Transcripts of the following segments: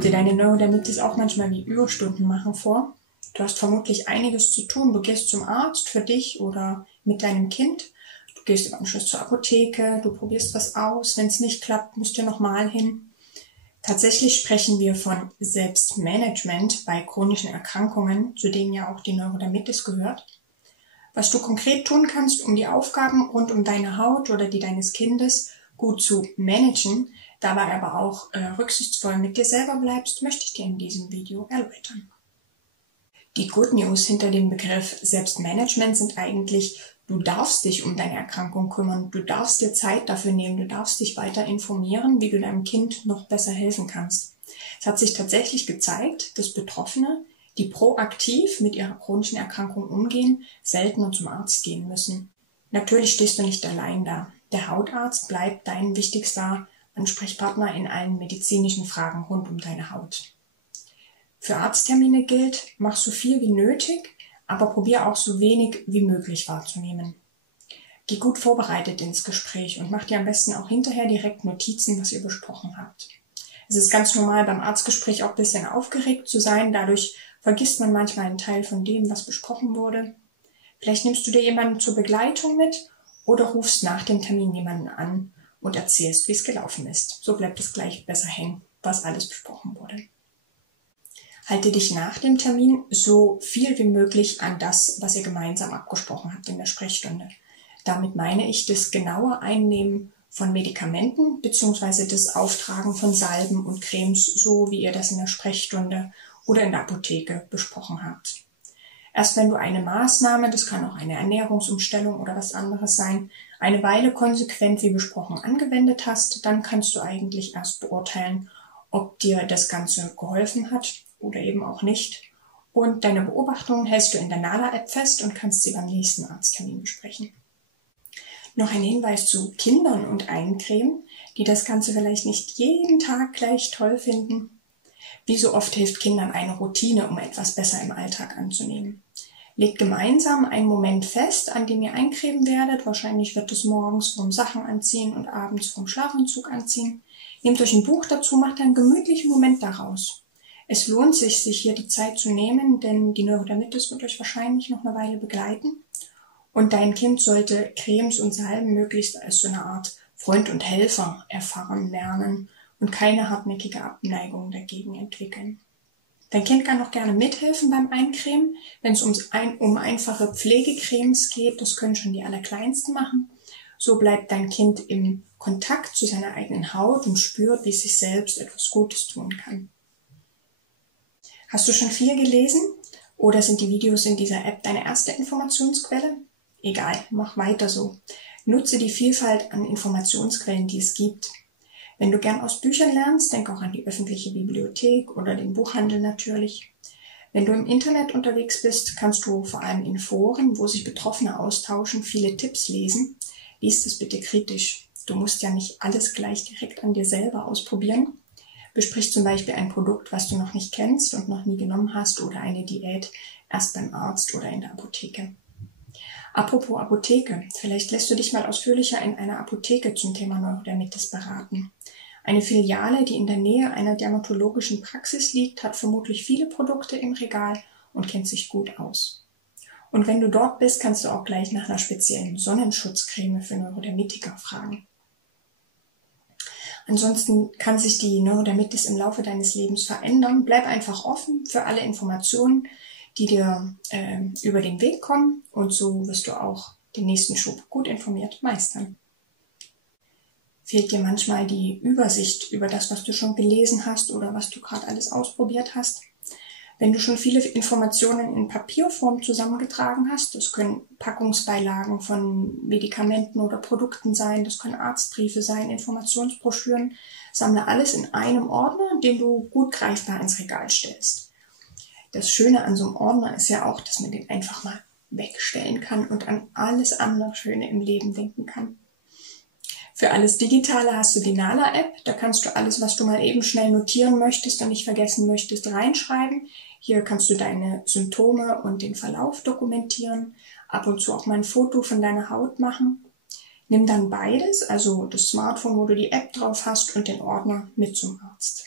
Kommt dir deine Neurodermitis auch manchmal wie Überstunden machen vor? Du hast vermutlich einiges zu tun. Du gehst zum Arzt für dich oder mit deinem Kind. Du gehst im Anschluss zur Apotheke, du probierst was aus. Wenn es nicht klappt, musst du nochmal hin. Tatsächlich sprechen wir von Selbstmanagement bei chronischen Erkrankungen, zu denen ja auch die Neurodermitis gehört. Was du konkret tun kannst, um die Aufgaben rund um deine Haut oder die deines Kindes gut zu managen, dabei aber auch rücksichtsvoll mit dir selber bleibst, möchte ich dir in diesem Video erläutern. Die Good News hinter dem Begriff Selbstmanagement sind eigentlich: Du darfst dich um deine Erkrankung kümmern, du darfst dir Zeit dafür nehmen, du darfst dich weiter informieren, wie du deinem Kind noch besser helfen kannst. Es hat sich tatsächlich gezeigt, dass Betroffene, die proaktiv mit ihrer chronischen Erkrankung umgehen, seltener zum Arzt gehen müssen. Natürlich stehst du nicht allein da. Der Hautarzt bleibt dein wichtigster Ansprechpartner in allen medizinischen Fragen rund um deine Haut. Für Arzttermine gilt, mach so viel wie nötig, aber probier auch so wenig wie möglich wahrzunehmen. Geh gut vorbereitet ins Gespräch und mach dir am besten auch hinterher direkt Notizen, was ihr besprochen habt. Es ist ganz normal, beim Arztgespräch auch ein bisschen aufgeregt zu sein. Dadurch vergisst man manchmal einen Teil von dem, was besprochen wurde. Vielleicht nimmst du dir jemanden zur Begleitung mit oder rufst nach dem Termin jemanden an und erzählst, wie es gelaufen ist. So bleibt es gleich besser hängen, was alles besprochen wurde. Halte dich nach dem Termin so viel wie möglich an das, was ihr gemeinsam abgesprochen habt in der Sprechstunde. Damit meine ich das genaue Einnehmen von Medikamenten bzw. das Auftragen von Salben und Cremes, so wie ihr das in der Sprechstunde oder in der Apotheke besprochen habt. Erst wenn du eine Maßnahme, das kann auch eine Ernährungsumstellung oder was anderes sein, eine Weile konsequent wie besprochen angewendet hast, dann kannst du eigentlich erst beurteilen, ob dir das Ganze geholfen hat oder eben auch nicht. Und deine Beobachtungen hältst du in der Nala-App fest und kannst sie beim nächsten Arzttermin besprechen. Noch ein Hinweis zu Kindern und Eincremen, die das Ganze vielleicht nicht jeden Tag gleich toll finden. Wie so oft hilft Kindern eine Routine, um etwas besser im Alltag anzunehmen. Legt gemeinsam einen Moment fest, an dem ihr eincremen werdet. Wahrscheinlich wird es morgens vom Sachen anziehen und abends vom Schlafanzug anziehen. Nehmt euch ein Buch dazu, macht einen gemütlichen Moment daraus. Es lohnt sich hier die Zeit zu nehmen, denn die Neurodermitis wird euch wahrscheinlich noch eine Weile begleiten. Und dein Kind sollte Cremes und Salben möglichst als so eine Art Freund und Helfer erfahren lernen und keine hartnäckige Abneigung dagegen entwickeln. Dein Kind kann auch gerne mithelfen beim Eincremen, wenn es um einfache Pflegecremes geht. Das können schon die Allerkleinsten machen. So bleibt dein Kind im Kontakt zu seiner eigenen Haut und spürt, wie es sich selbst etwas Gutes tun kann. Hast du schon viel gelesen? Oder sind die Videos in dieser App deine erste Informationsquelle? Egal, mach weiter so. Nutze die Vielfalt an Informationsquellen, die es gibt. Wenn du gern aus Büchern lernst, denk auch an die öffentliche Bibliothek oder den Buchhandel natürlich. Wenn du im Internet unterwegs bist, kannst du vor allem in Foren, wo sich Betroffene austauschen, viele Tipps lesen. Lies das bitte kritisch. Du musst ja nicht alles gleich direkt an dir selber ausprobieren. Besprich zum Beispiel ein Produkt, was du noch nicht kennst und noch nie genommen hast, oder eine Diät erst beim Arzt oder in der Apotheke. Apropos Apotheke, vielleicht lässt du dich mal ausführlicher in einer Apotheke zum Thema Neurodermitis beraten. Eine Filiale, die in der Nähe einer dermatologischen Praxis liegt, hat vermutlich viele Produkte im Regal und kennt sich gut aus. Und wenn du dort bist, kannst du auch gleich nach einer speziellen Sonnenschutzcreme für Neurodermitiker fragen. Ansonsten kann sich die Neurodermitis im Laufe deines Lebens verändern. Bleib einfach offen für alle Informationen, die dir über den Weg kommen, und so wirst du auch den nächsten Schub gut informiert meistern. Fehlt dir manchmal die Übersicht über das, was du schon gelesen hast oder was du gerade alles ausprobiert hast? Wenn du schon viele Informationen in Papierform zusammengetragen hast, das können Packungsbeilagen von Medikamenten oder Produkten sein, das können Arztbriefe sein, Informationsbroschüren, sammle alles in einem Ordner, den du gut greifbar ins Regal stellst. Das Schöne an so einem Ordner ist ja auch, dass man den einfach mal wegstellen kann und an alles andere Schöne im Leben denken kann. Für alles Digitale hast du die Nala-App. Da kannst du alles, was du mal eben schnell notieren möchtest und nicht vergessen möchtest, reinschreiben. Hier kannst du deine Symptome und den Verlauf dokumentieren, ab und zu auch mal ein Foto von deiner Haut machen. Nimm dann beides, also das Smartphone, wo du die App drauf hast, und den Ordner mit zum Arzt.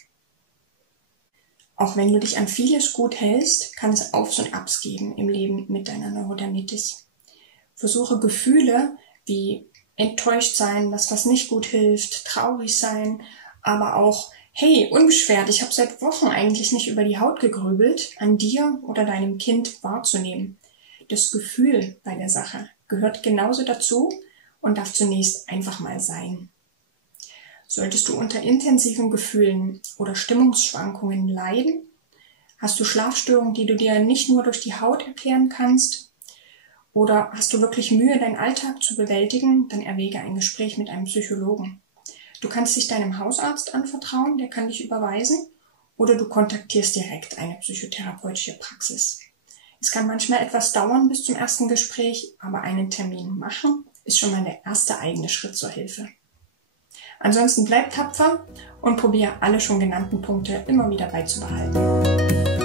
Auch wenn du dich an vieles gut hältst, kann es Aufs und Abs geben im Leben mit deiner Neurodermitis. Versuche Gefühle wie enttäuscht sein, dass was nicht gut hilft, traurig sein, aber auch, hey, unbeschwert, ich habe seit Wochen eigentlich nicht über die Haut gegrübelt, an dir oder deinem Kind wahrzunehmen. Das Gefühl bei der Sache gehört genauso dazu und darf zunächst einfach mal sein. Solltest du unter intensiven Gefühlen oder Stimmungsschwankungen leiden? Hast du Schlafstörungen, die du dir nicht nur durch die Haut erklären kannst? Oder hast du wirklich Mühe, deinen Alltag zu bewältigen? Dann erwäge ein Gespräch mit einem Psychologen. Du kannst dich deinem Hausarzt anvertrauen, der kann dich überweisen. Oder du kontaktierst direkt eine psychotherapeutische Praxis. Es kann manchmal etwas dauern bis zum ersten Gespräch, aber einen Termin machen ist schon mal der erste eigene Schritt zur Hilfe. Ansonsten bleib tapfer und probiere alle schon genannten Punkte immer wieder beizubehalten.